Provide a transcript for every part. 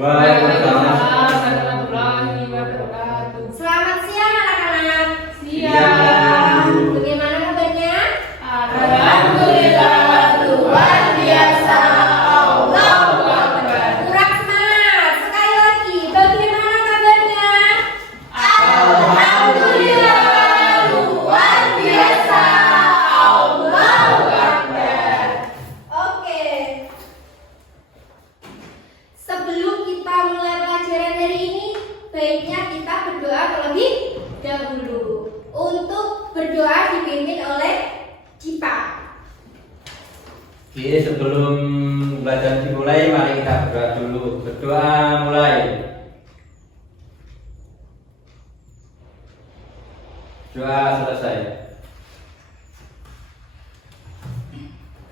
Waalaikumsalam. warahmatullahi wabarakatuh. Selamat siang anak-anak. Siang. Bagaimana kabarnya? Alhamdulillah luar biasa. Allahu Akbar. Kurang semangat. Sekali lagi, bagaimana kabarnya? Alhamdulillah luar biasa. Allahu Akbar. Oke. Sebelum kita mulai pelajaran hari ini, baiknya kita berdoa terlebih dahulu. Untuk berdoa dipimpin oleh Dipa. Oke, sebelum belajar dimulai, mari kita berdoa dulu. Berdoa mulai. Doa selesai.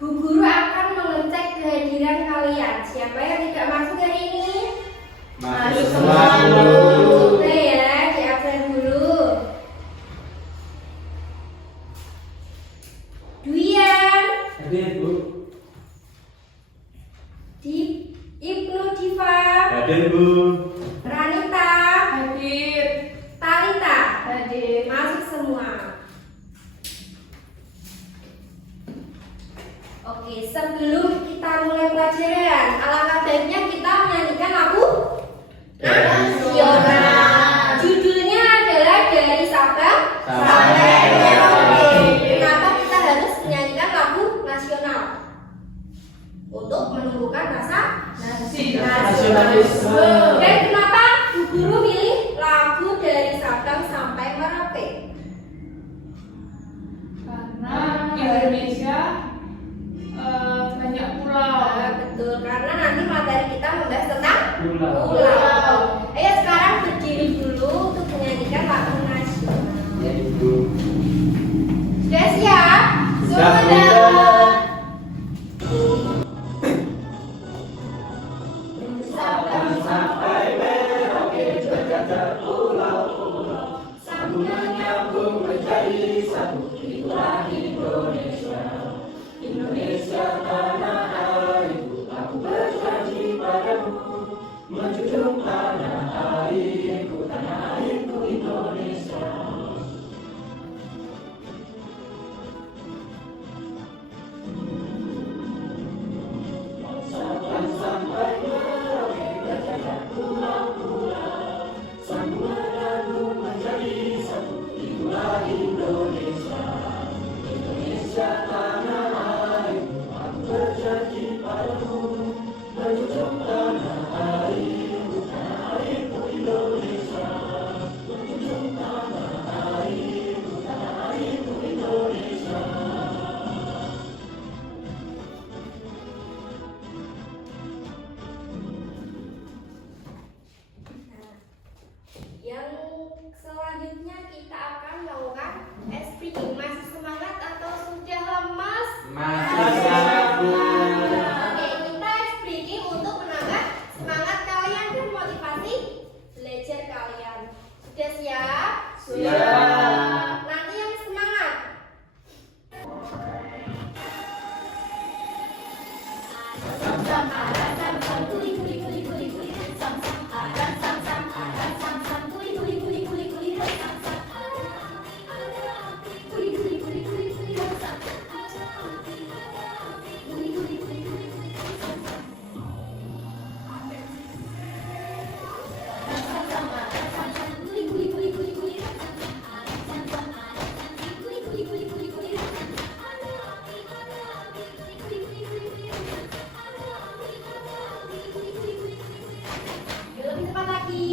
Bu Guru akan mengecek kehadiran kalian. Siapa yang tidak masuk hari ini? Masuk semua dulu. Oke ya, di absen dulu. Duyan, Hadir, Bu. Ibnu Diva, Hadir, Bu. Ranita, Hadir. Talita, Hadir. masuk semua. Oke, sebelum kita mulai pelajaran, alangkah baiknya kita menyanyikan lagu nasional. Judulnya adalah Dari Sabang sampai Merauke. Kenapa kita harus menyanyikan lagu nasional? Untuk menumbuhkan rasa Nasionalisme. Dan kenapa Bu Guru pilih lagu Dari Sabang sampai Merauke? Karena Indonesia banyak pulau. Betul, karena nanti materi kita membahas tentang Pulau. pulau. Ayo sekarang berdiri dulu untuk menyanyikan lagu nasional. Ya, Ibu. Sudah siap? Sudah. Sabang sampai Merauke berjajar pulau-pulau, sambung menyambung menjadi satu. Itulah Indonesia, Indonesia tanah airku. Aku berjanji padamu, menjunjung tanah airku Indonesia. Sampai Merauke berjajar pulau-pulau, sambung menyambung menjadi satu. Itulah Indonesia, Indonesia tanah airku. Aku berjanji padamu, menjunjung tanah airku Indonesia, menjunjung tanah airku Indonesia. Yang selanjutnya kita akan melakukan speaking. Masih semangat atau sudah lemas? Masih semangat, Bu. Oke, kita speaking untuk menambah semangat kalian dan motivasi belajar kalian. Sudah siap? Siap. Nanti yang semangat. Lebih cepat lagi. Lebih cepat lagi.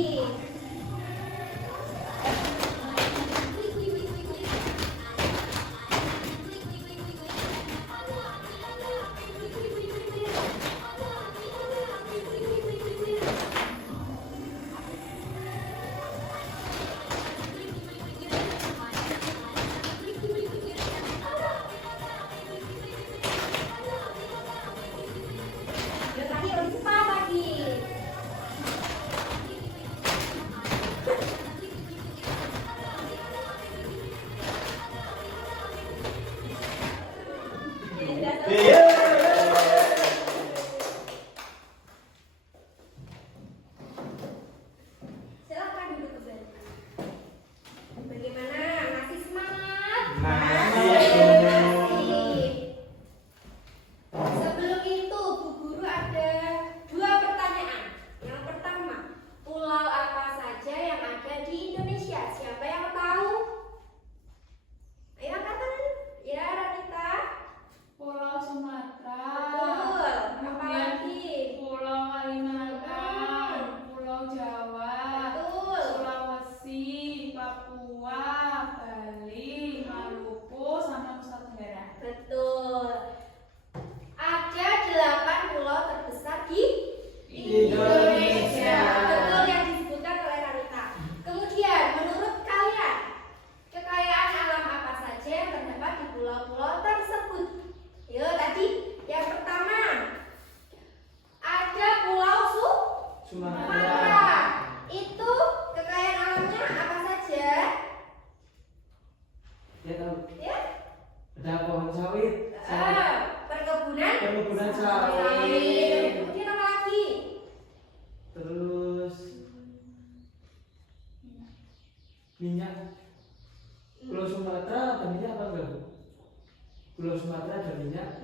Pulau Sumatera ada minyak.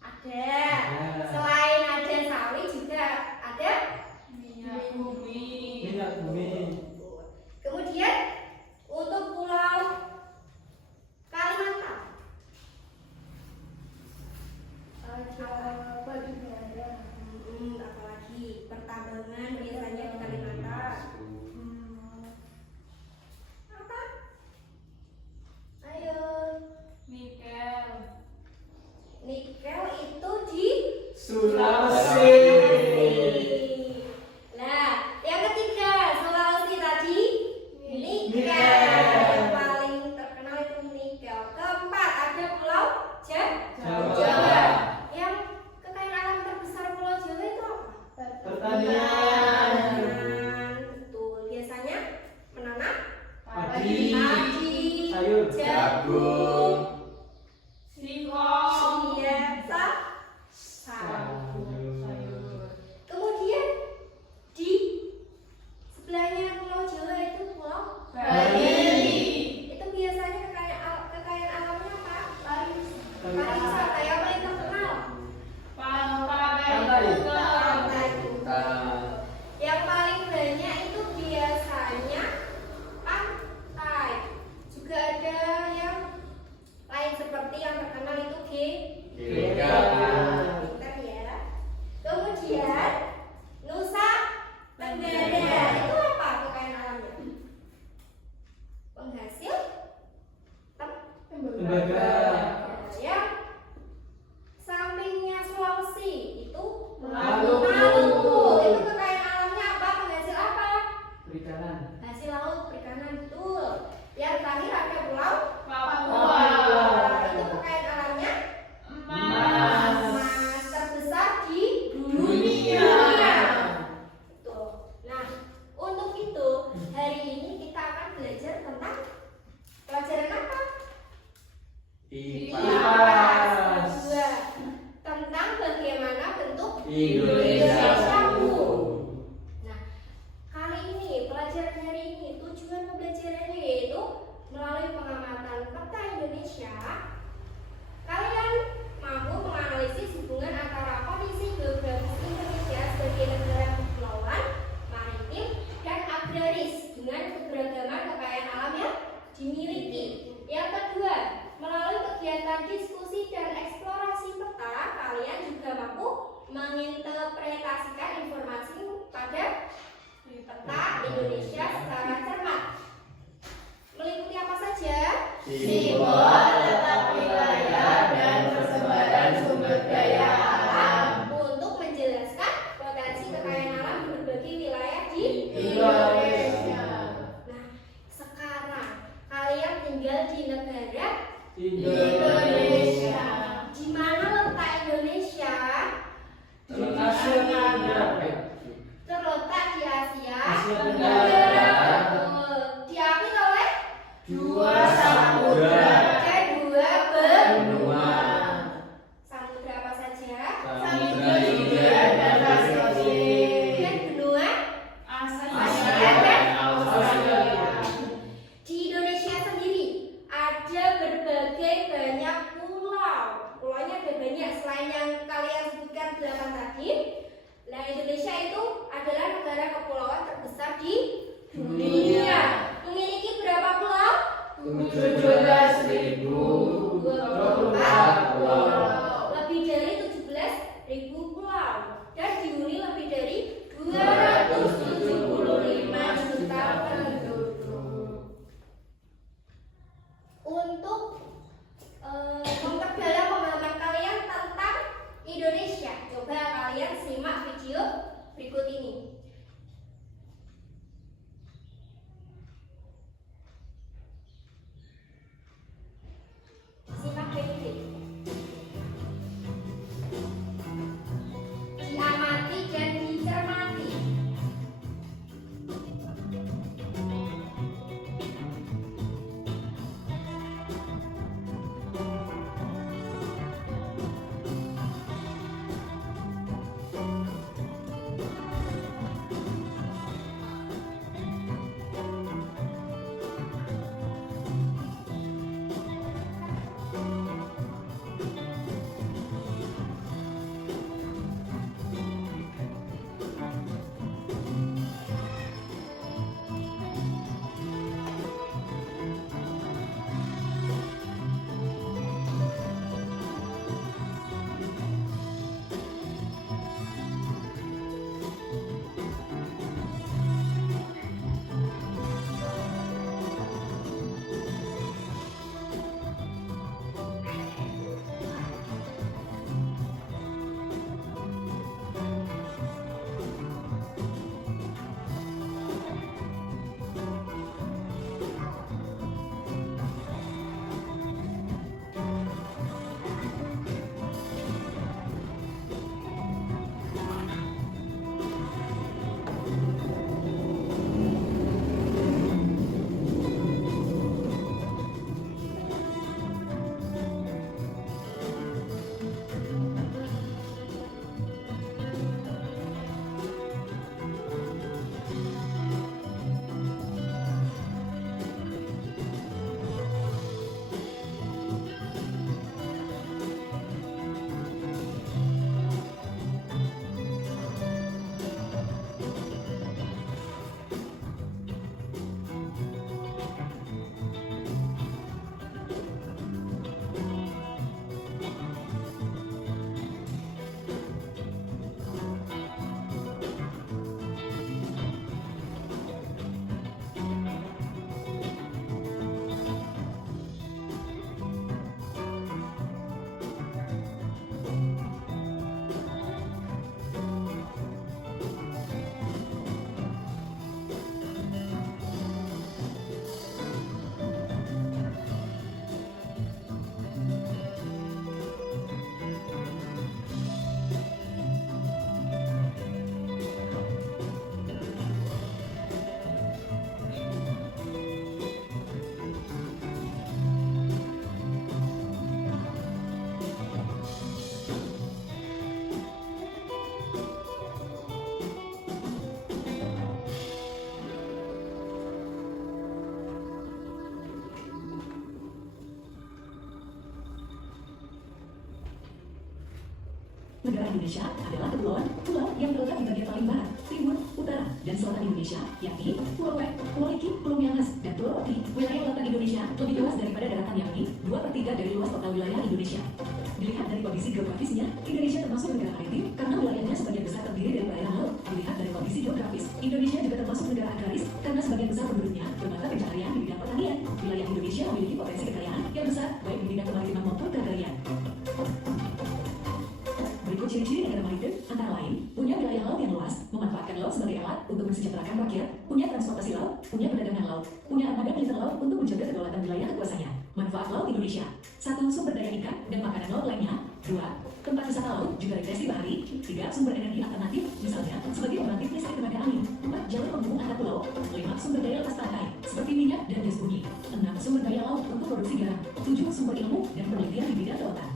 Ada. Selain ada sawit juga ada Minyak bumi. Minyak bumi. Kemudian untuk Pulau Kalimantan. Apalagi pertambangan biasanya di Kalimantan. Apa? Ayo. Nikel. Nikel itu di Sulawesi. Nah, yang ketiga Sulawesi tadi nikel. Nikel. Yang paling terkenal itu nikel. Keempat ada Pulau Jawa. Jawa. Yang kekayaan alam terbesar Pulau Jawa itu apa? Pertanian. Betul. Biasanya menanam Padi. sayur, Jagung. Singkong. Sayur. Kemudian di sebelahnya Pulau Jawa itu Pulau Bali. Itu biasanya kekayaan alamnya apa? Pariwisata. Pariwisata yang paling terkenal. Pantai. Pantai. Ah, Yang paling banyak itu biasanya pantai. Juga ada yang lain seperti yang terkenal itu GBK. Pintar ya. Kemudian Nusa Tenggara itu apa kekayaan alamnya? Penghasil Tembaga. Ya. Sampingnya Sulawesi itu Maluku. Itu kekayaan alamnya apa? Penghasil apa? Perikanan. Hasil laut, perikanan betul. Yang terakhir ada Pulau Papua. Itu kekayaan alamnya Emas. emas terbesar di Dunia. Betul. Nah, untuk itu hari ini kita akan belajar tentang pelajaran apa? IPA. IPA. Dua. Tentang bagaimana bentuk Indonesia. Nah, kali ini pelajaran hari ini tujuan pembelajarannya yaitu melalui pengamatan peta Indonesia. Kalian mampu menganalisis hubungan antara kondisi geografis Indonesia sebagai negara kepulauan, maritim, dan agraris dengan keberagaman kekayaan alam yang dimiliki. Yang kedua, melalui kegiatan diskusi dan eksplorasi peta, kalian juga mampu menginterpretasikan informasi pada peta Indonesia secara cermat. Meliputi apa saja? Simbol, letak wilayah, dan persebaran sumber daya alam. Untuk menjelaskan potensi kekayaan alam di berbagai wilayah di Indonesia. Nah, sekarang kalian tinggal di negara Indonesia. di mana letak Indonesia? Terletak di Asia Asia Tenggara. Diapit oleh Dua samudra. dan dua benua. Benua. Samudra apa saja? Samudra Hindia dan Pasifik. Dan benua Asia dan Australia. di Indonesia sendiri ada berbagai banyak Negara Indonesia adalah kepulauan pulau yang terletak di bagian paling barat, timur, utara, dan selatan Indonesia, yakni Pulau Wek, Pulau Liki, Pulau Miangas, dan Pulau Roti. Wilayah lautan Indonesia lebih luas daripada daratan, yakni 2/3 dari luas total wilayah Indonesia. Dilihat dari kondisi geografisnya, Indonesia termasuk negara maritim karena wilayahnya sebagian besar terdiri dari perairan laut. Dilihat dari kondisi geografis, Indonesia juga termasuk negara agraris karena sebagian besar penduduknya bermata pencaharian di bidang pertanian. Wilayah Indonesia memiliki potensi kekayaan yang besar baik di bidang kemaritiman maupun keagrarian. Berikut ciri-ciri negara maritim antara lain punya wilayah laut yang luas, memanfaatkan laut sebagai alat untuk mensejahterakan rakyat, punya transportasi laut, punya perdagangan laut, punya armada militer laut untuk menjaga kedaulatan wilayah kekuasaannya. Manfaat laut Indonesia: 1. Sumber daya ikan dan makanan laut lainnya. 2. Tempat wisata laut juga rekreasi bahari. 3. Sumber energi alternatif, misalnya sebagai pembangkit listrik tenaga angin. 4. Jalur penghubung antar pulau. 5. Sumber daya lepas pantai seperti minyak dan gas bumi. 6. Sumber daya laut untuk produksi garam. 7. Sumber ilmu dan penelitian di bidang kelautan.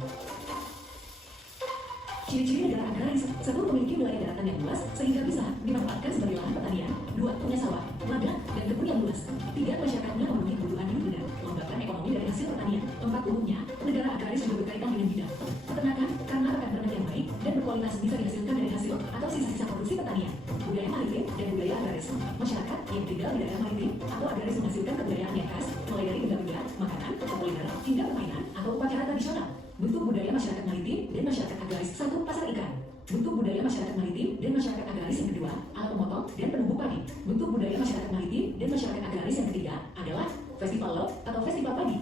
Ciri-ciri negara agraris: 1. Memiliki wilayah daratan yang luas sehingga bisa dimanfaatkan sebagai lahan pertanian. 2. Punya sawah, ladang, dan kebun yang luas. 3. Masyarakatnya memenuhi kebutuhan hidup benar, mengembangkan ekonomi dari hasil pertanian. 4. Umumnya, negara agraris juga berkaitan dengan bidang peternakan karena pakan ternak yang baik dan berkualitas bisa dihasilkan dari hasil atau sisa-sisa produksi pertanian. Budaya maritim dan budaya agraris: masyarakat yang tinggal di daerah maritim atau agraris menghasilkan kebudayaan yang khas, mulai dari benda-benda, makanan, kuliner, hingga permainan atau upacara tradisional. Bentuk budaya masyarakat maritim dan masyarakat agraris: 1. Pasar ikan. Bentuk budaya masyarakat maritim dan masyarakat agraris yang kedua, alat pemotong dan penumbuh padi. Bentuk budaya masyarakat maritim dan masyarakat agraris yang ketiga adalah festival laut atau festival padi.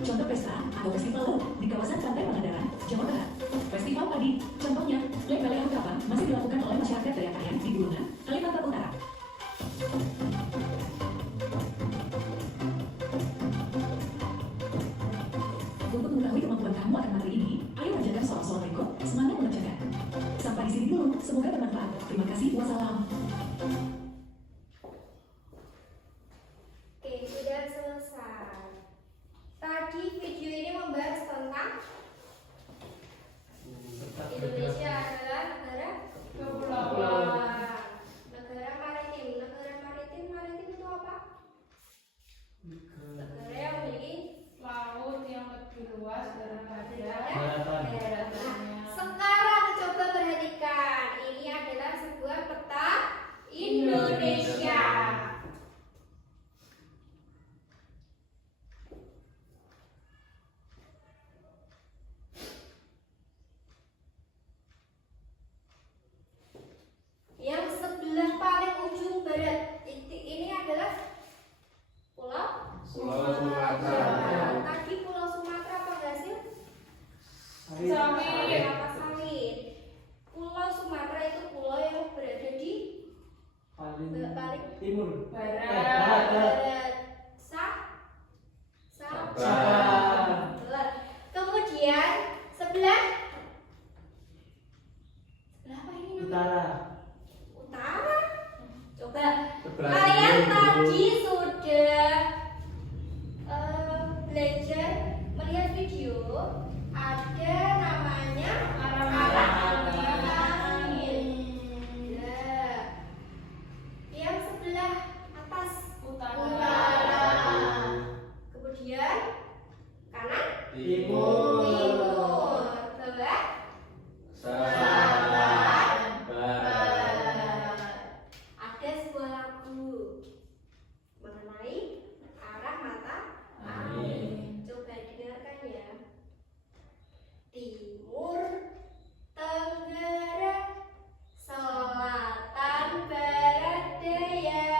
Contoh pesta atau festival laut di kawasan Pantai Pangandaran, Jawa Barat. Festival padi, contohnya Lembeleang Kapang, masih dilakukan oleh masyarakat Dayak di Bulungan, Kalimantan Utara. Untuk mengetahui kemampuan kamu akan materi ini, ayo kerjakan soal-soal berikut. Semangat mengerjakan. Sampai di sini dulu, semoga bermanfaat. Terima kasih, wassalam. Oke, sudah selesai. Tadi video ini membahas tentang Indonesia adalah negara kepulauan. Negara maritim. Negara maritim itu apa? Negara yang memiliki Laut yang lebih luas daripada Daratan. Sekarang coba perhatikan, ini adalah sebuah peta Indonesia. Yang sebelah paling ujung barat ini adalah Pulau Pulau Sumatera. Tadi Pulau Sumatera apa enggak sih? Sawit. Apa sawit? Pulau Sumatera itu pulau yang berada di Paling paling timur. barat. barat. Sabah. Kemudian sebelah apa ini namanya? Utara. Utara. Coba Sebelah kalian kiri, Bu. tadi sudah belajar melihat video, ada namanya arah angin. Ya. Yang sebelah atas Utara. Kemudian kanan Timur. timur, bawah Selatan. Barat. barat. Ada sebuah lagu mengenai arah mata angin. Coba dengarkan ya. Timur, tenggara, selatan, barat, daya,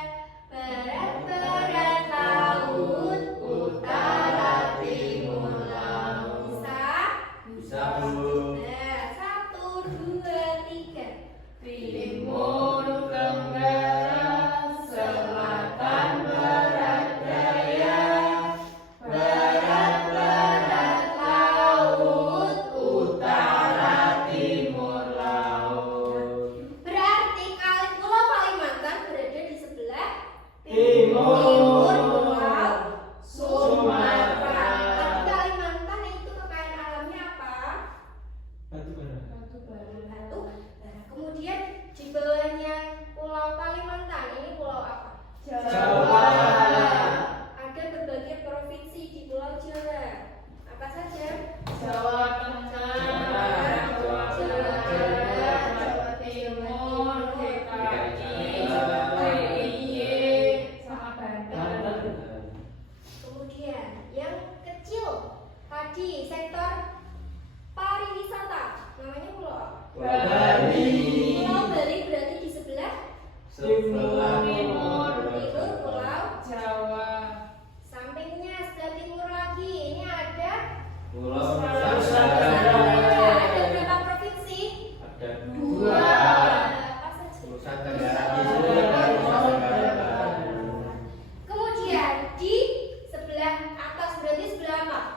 barat laut, utara, timur laut. Bisa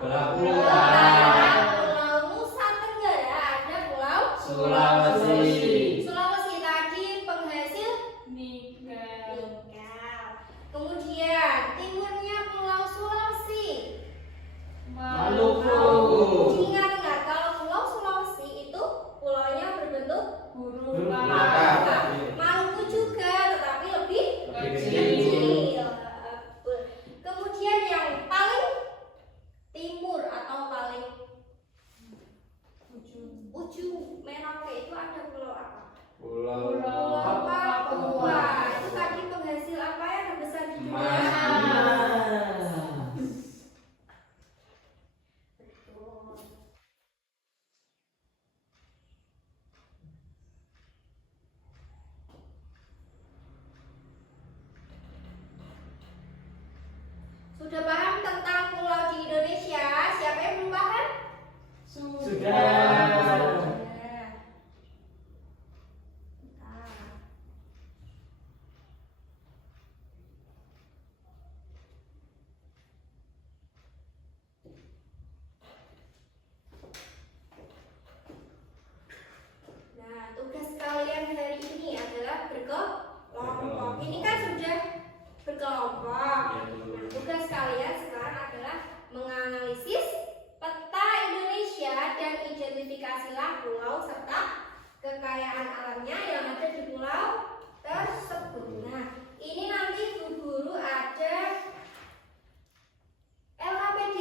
Pulau Pulau Utara. Barat. Pulau Nusa Tenggara ada Pulau Sulawesi. Sulawesi tadi penghasil Nikel. nikel. Kemudian timurnya Pulau Sulawesi. Maluku. Ingat kalau Pulau Sulawesi itu pulaunya berbentuk Huruf Huruf A. A. Maluku juga, tetapi lebih Kecil. kecil. Kemudian yang paling timur atau paling ujung Merauke itu ada pulau apa? Pulau Pulau Papua. Itu tadi penghasil apa yang terbesar di dunia? Emas. Betul. Sudah paham tentang pulau di Indonesia? Siapa yang belum paham? Sudah. Nah, tugas kalian hari ini adalah berkelompok. Ini kan sudah berkelompok. Nah, tugas kalian sekarang adalah menganalisis peta Indonesia dan identifikasilah pulau serta kekayaan alamnya yang ada di pulau tersebut. Nah, ini nanti Bu Guru ada LKPD.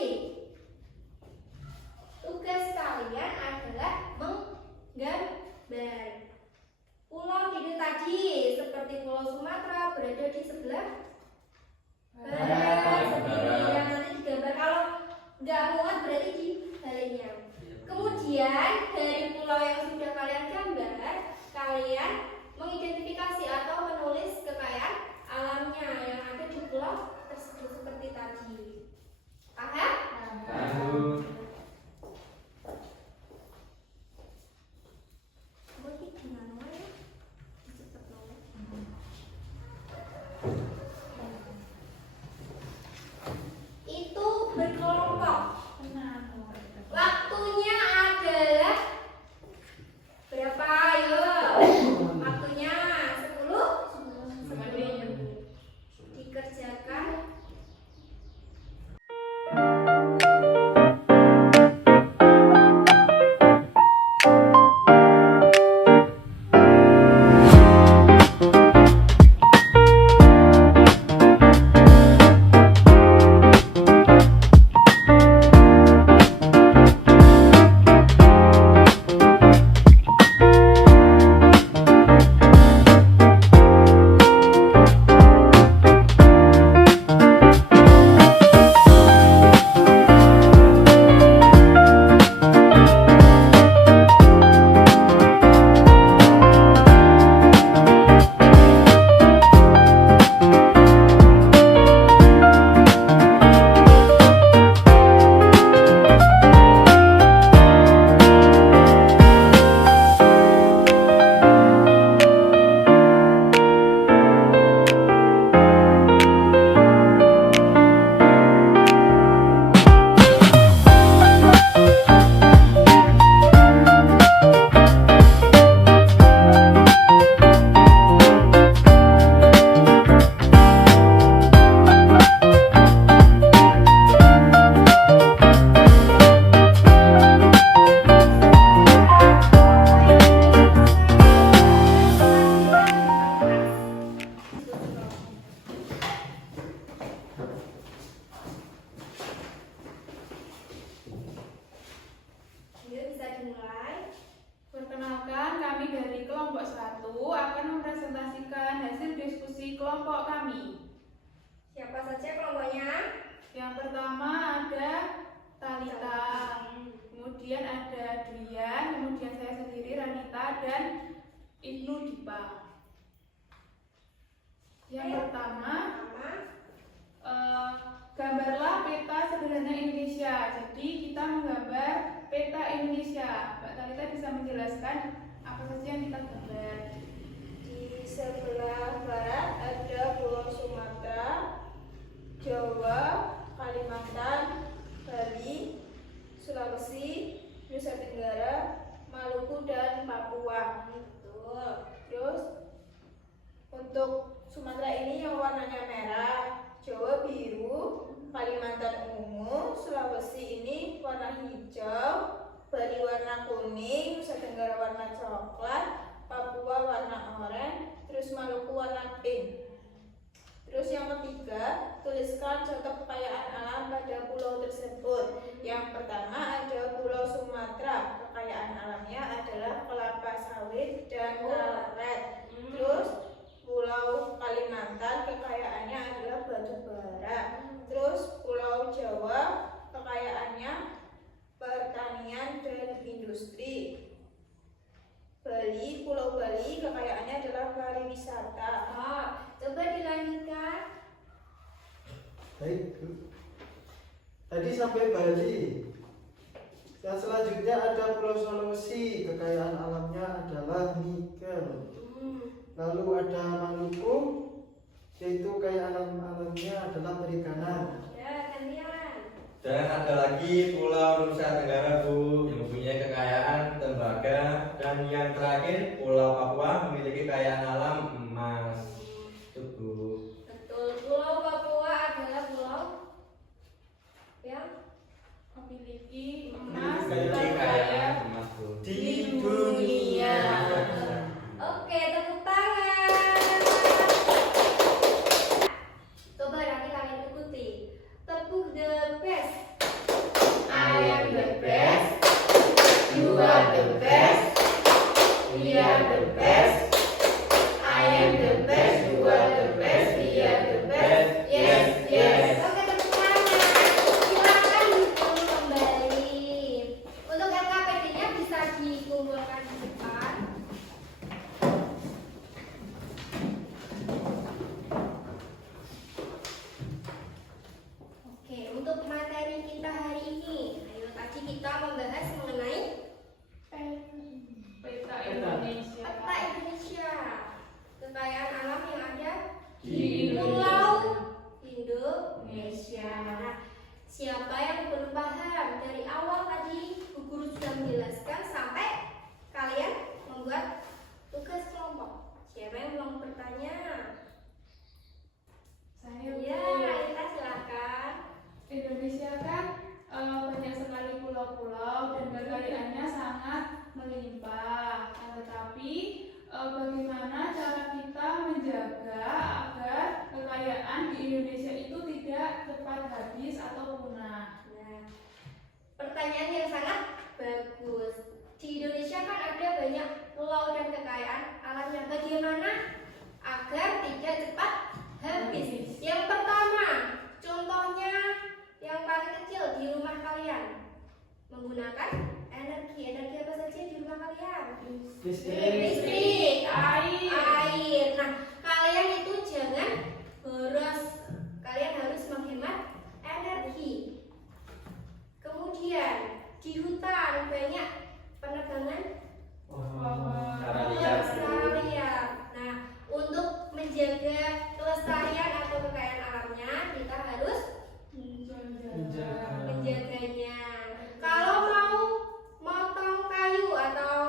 Tugas kalian adalah menggambar pulau ini tadi seperti Pulau Sumatera berada di sebelah barat sendiri yang nanti digambar. Kalau nggak muat berarti di baliknya. Kemudian dari pulau yang sudah kalian gambar, kalian mengidentifikasi atau menulis kekayaan alamnya yang ada di pulau tersebut seperti tadi. Paham? Tahu. Itu berkelompok. Waktunya adalah berapa? Ayo. Waktunya 10 menit. Dikerjakan. Bisa dimulai. Perkenalkan, kami dari kelompok 1 akan mempresentasikan hasil diskusi kelompok kami. Siapa saja kelompoknya? Yang pertama ada Talita, kemudian ada Adrian, kemudian saya sendiri Ranita dan Ibnu Dipa. Yang pertama, gambarlah peta sederhana Indonesia. Jadi kita menggambar peta Indonesia. Mbak Talita bisa menjelaskan apa saja yang kita gambar? Di sebelah barat ada Pulau Sumatera, Jawa, Kalimantan, Bali, warna hijau, Bali warna kuning, Nusa Tenggara warna coklat, Papua warna oranye, terus Maluku warna pink. Terus yang ketiga, tuliskan contoh kekayaan alam pada pulau tersebut. Yang pertama ada Pulau Sumatera, kekayaan alamnya adalah kelapa sawit dan karet. Terus Pulau Kalimantan, kekayaannya adalah batu bara. Terus Pulau Jawa, kekayaannya pertanian dan industri. Pulau Bali, kekayaannya adalah pariwisata. Coba dilanjutkan. Baik, Bu. Tadi sampai Bali. Yang selanjutnya ada Pulau Sulawesi, kekayaan alamnya adalah nikel. Lalu ada Maluku, yaitu kekayaan alamnya adalah perikanan. Ya, gantian. Dan ada lagi Pulau Nusa Tenggara, Bu, yang mempunyai kekayaan tembaga. Dan yang terakhir Pulau Papua memiliki kekayaan alam emas. Itu, Bu. Betul, Pulau Papua adalah pulau yang Memiliki emas Memiliki kekayaan emas, Bu. di dunia. Oke, tepuk tangan. Coba nanti kalian ikuti. Tepuk the best. I am the best. You are the best. We are the best. I am the best. You are the best. We are the best. Yes, yes. Oke, tepuk tangan. Silakan dikumpul kembali. Untuk LKPD-nya bisa dikumpulkan di depan. Oke, untuk materi kita hari ini, ayo tadi kita membahas mengenai Peta Indonesia. peta Indonesia, kekayaan alam yang ada Di Pulau Indonesia. Siapa yang belum paham dari awal tadi Bu Guru sudah menjelaskan sampai kalian membuat tugas kelompok. Siapa yang mau bertanya? Saya Ya, Bu. kita silakan. Indonesia kan banyak sekali pulau-pulau dan kekayaannya sangat melimpah. Tetapi bagaimana cara kita menjaga agar kekayaan di Indonesia itu tidak cepat habis atau punah? Nah, pertanyaan yang sangat bagus. Di Indonesia kan ada banyak pulau dan kekayaan alamnya. Bagaimana agar tidak cepat habis? Yang pertama, contohnya yang paling kecil di rumah kalian menggunakan energi apa saja di rumah kalian? Listrik, air. Nah, kalian itu jangan boros. Kalian harus menghemat energi. Kemudian di hutan banyak penebangan Cara lihat, Bu. secara liar. Nah, untuk menjaga kelestarian atau kekayaan alamnya, kita harus menjaganya. Kalau mau motong kayu atau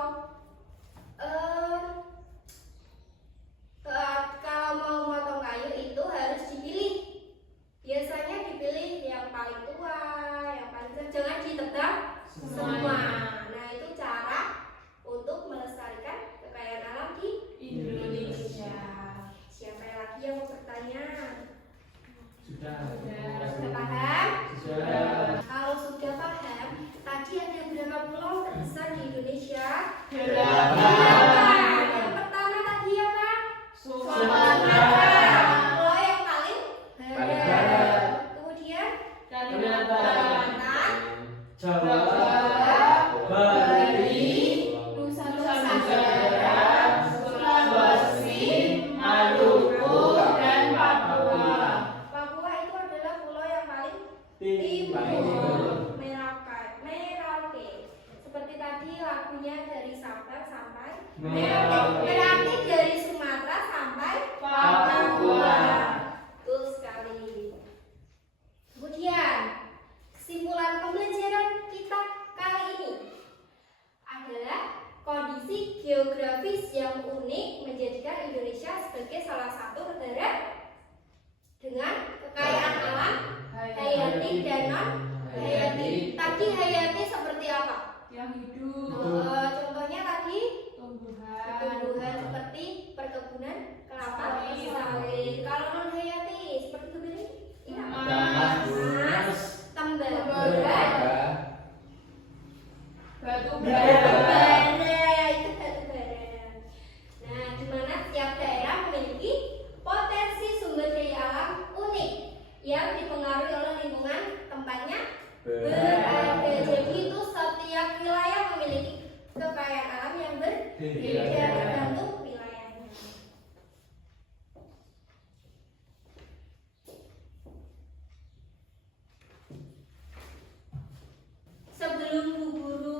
kalau mau motong kayu itu harus dipilih. Biasanya dipilih yang paling tua, yang paling jangan ditebang semua. Nah, itu cara untuk melestarikan kekayaan alam di Indonesia. Siapa lagi yang mau bertanya? Sudah. Sudah paham? Sudah. Kalau sudah paham, tadi ada berapa pulau terbesar di Indonesia? Delapan. Yang pertama tadi apa? Sumatera. Pulau yang paling Paling barat. barat. Kemudian Kalimantan. Jawa, Bali, Nusa Tenggara, Sulawesi, Maluku, dan Papua. Papua itu adalah pulau yang paling Timur. timur. Merauke. Seperti tadi lagunya dari Sabang sampai Merauke. Berarti dari Sumatera sampai Papua. Betul sekali. Kemudian kesimpulan pembelajaran kita kali ini adalah kondisi geografis yang unik menjadikan Indonesia sebagai salah satu negara dengan kekayaan alam hayati dan non hayati. Tadi Bagi hayati seperti apa? yang hidup, Contohnya tadi tumbuhan, tumbuhan seperti perkebunan kelapa Sawit. sawit. Kalau non hayati seperti kebiri, iya. Emas, Tembaga, batu batu bara, bara, itu batu bara. Nah, di mana tiap daerah memiliki potensi sumber daya alam unik yang dipengaruhi oleh lingkungan tempatnya berada. Jadi itu setiap wilayah memiliki kekayaan alam yang berbeda tergantung wilayahnya. Sebelum Bu Guru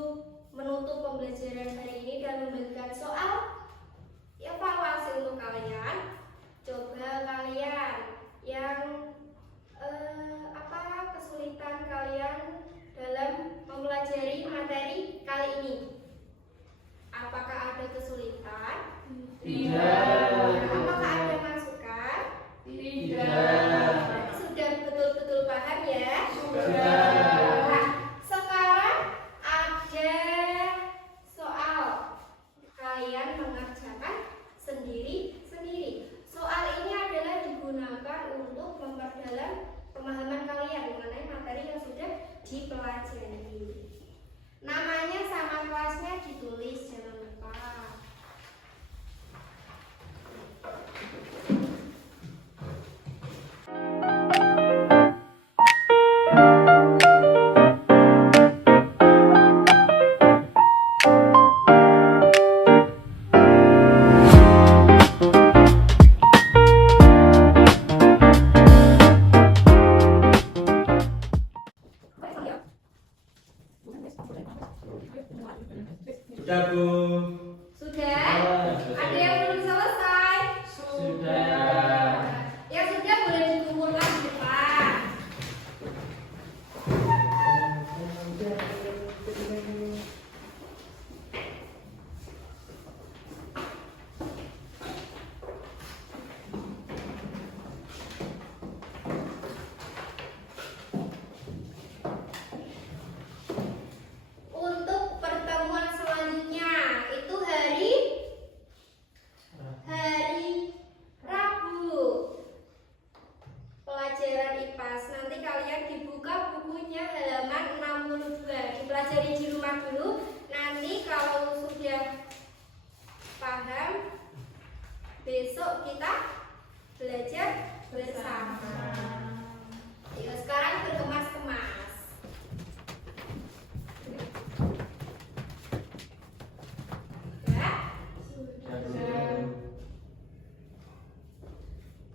menutup pembelajaran hari ini dan memberikan soal evaluasi untuk kalian, coba kalian yang apa kesulitan kalian dalam mempelajari materi kali ini? Apakah ada kesulitan? tidak, Apakah ada masukan? tidak, Sudah betul-betul paham ya? sudah. Nah, sekarang ada soal. Kalian mengerjakan sendiri-sendiri. Soal ini adalah digunakan untuk memperdalam pemahaman kalian mengenai materi yang sudah dipelajari. Namanya sama kelasnya ditulis, jangan lupa. Sudah Bu. Sudah? Ada yang belum selesai? Sudah. Yang sudah boleh dikumpulkan di depan. Untuk pertemuan selanjutnya itu hari Rabu. Pelajaran IPAS. Nanti kalian dibuka bukunya halaman 62. Dipelajari di rumah dulu. Nanti kalau sudah paham, besok kita belajar bersama. Ayo sekarang berkemas-kemas. Ya?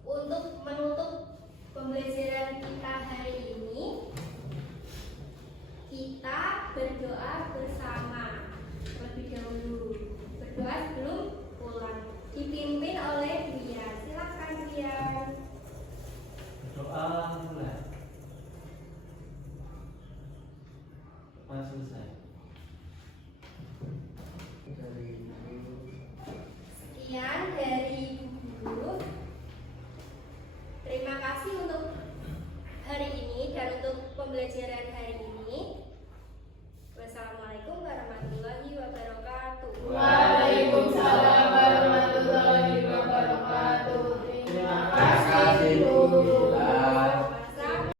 Untuk menutup pembelajaran kita hari ini, kita berdoa bersama terlebih dahulu. Berdoa sebelum pulang. Dipimpin oleh Dia. Silakan Dia. Doa mulai. Pas selesai. Sekian dari Ibu Guru. Terima kasih untuk hari ini dan untuk pembelajaran hari ini.